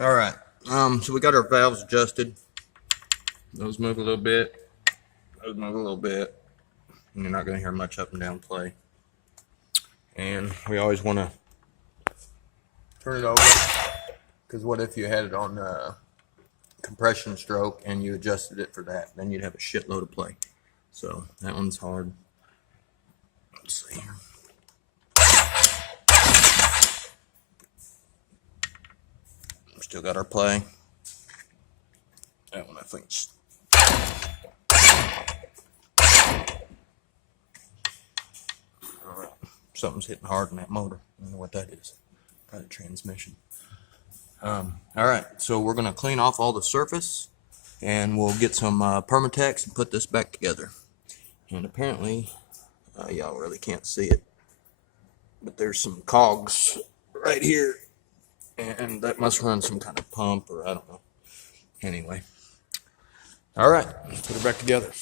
All right. So we got our valves adjusted. Those move a little bit. Those move a little bit. And you're not going to hear much up and down play. And we always want to turn it over, because what if you had it on compression stroke and you adjusted it for that? Then you'd have a shitload of play. So that one's hard. Let's see here. Still got our play. That one I think's all right. Something's hitting hard in that motor. I don't know what that is. Probably transmission. All right, so we're gonna clean off all the surface, and we'll get some Permatex and put this back together. And apparently, y'all really can't see it, but there's some cogs right here, and that must run some kind of pump, or I don't know. Anyway, all right, let's put it back together.